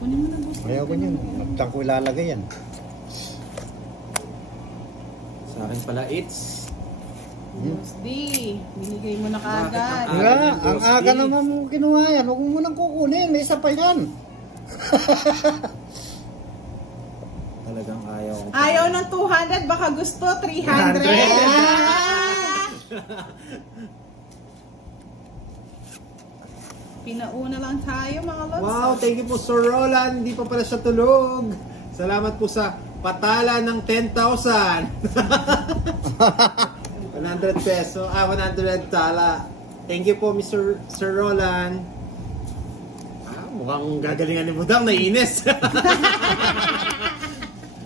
Kunin mo na, boss. Ayaw ko niyan. Magtang ko ilalagay yan. Sa akin pala, it's... Boss D, binigay mo na kaagad. Nga, ang aga naman mo kinuha yan. Huwag mo munang kukunin. May isa pa yan. Talagang ayaw. Ayaw ng 200, baka gusto 300. Pinauna lang tayo mga lods. Wow, thank you po Sir Roland. Hindi pa pala siya tulog. Salamat po sa patala ng 10,000. 100 peso. 100 tala. Thank you po Mr. Sir Roland. Mukhang gagalingan ni Budang. Naiinis.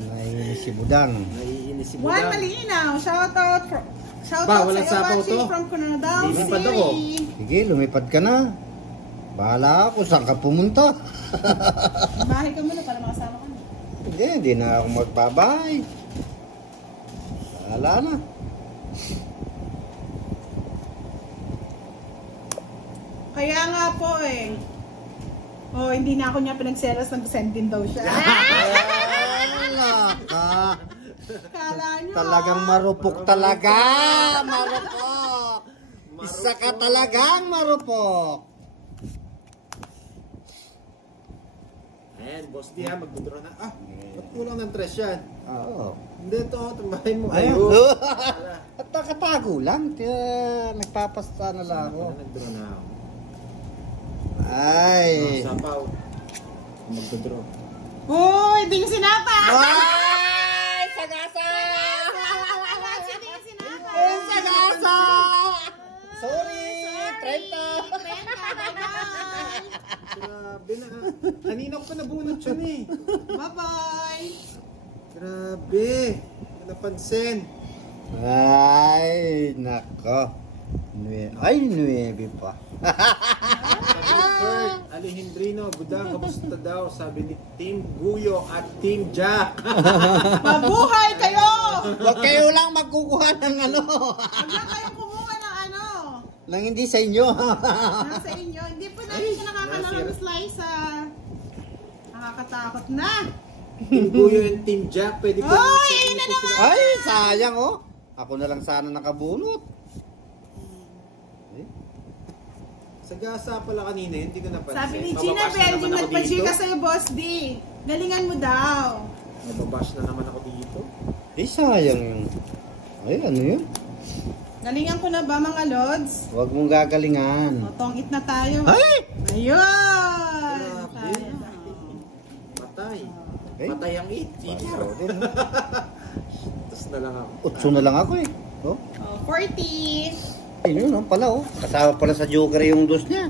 Naiinis si Budang. Naiinis si Juan Budang. Malinaw, shoutout Walang sa iyo sapaw watching to. from Coronadal Lumipad City. ako. Sige, lumipad ka na. Bahala ako. Saan ka pumunta? Bahay ka muna para makasama ka na. Hindi na ako magbabahay. Bahala na. Kaya nga po eh. Oh, hindi na ako niya pinagselos, nag-send din daw siya. Wala ka. Kala nyo. Talagang marupok talaga. Marupok. Isa ka talagang marupok. Ayan, boss di ha, magdodraw na. Ba't kulang ng tres yan? Oo. Hindi ito, tambahin mo Ayun. kayo. At nakatago lang. Kaya nagpapasta na lang ako. Nagdraw na ako. Ay. Sapaw. Magdodraw. Uy, hindi yung sinapa! Ay! Sagasa! Hindi yung sinapa! Sagasa! Sorry! 30! Grabe na. Kanina ko pa nabunot yun eh. Bye-bye! Grabe. Napansin. Ay, nako. Ay, 9 pa. Kurt Alejandrino, Budang, kamusta daw? Sabi ni Team Guyo at Team Jack. Mabuhay kayo! Huwag kayo lang magkukuha ng ano. Huwag lang kayong kumuha ng ano. Nang hindi sa inyo. Nasa inyo. Hindi po natin siya nakakalaro ng slice ah. Nakakatakot na. Team Guyo and Team Jack, pwede ko Oy, ayun na naman! Ay, sayang oh. Ako na lang sana nakabunot. Sagasa pala kanina, hindi ko napansin. Sabi ni Gina Bell, yung nagpa-chika sa'yo, Boss D. Galingan mo daw. Nababash na naman ako dito. Eh, sayang yun. Ay, ano yun? Galingan ko na ba mga lods? Huwag mong gagalingan. O, tongit na tayo. Ay! Ayun! Grabe. Patay. Okay. Patay ang Paso 80. din. Tapos na lang ako. Utso na lang ako eh. Oh, O, 40. ayun yun oh, pala oh. Kasama pala sa Joker yung dos niya.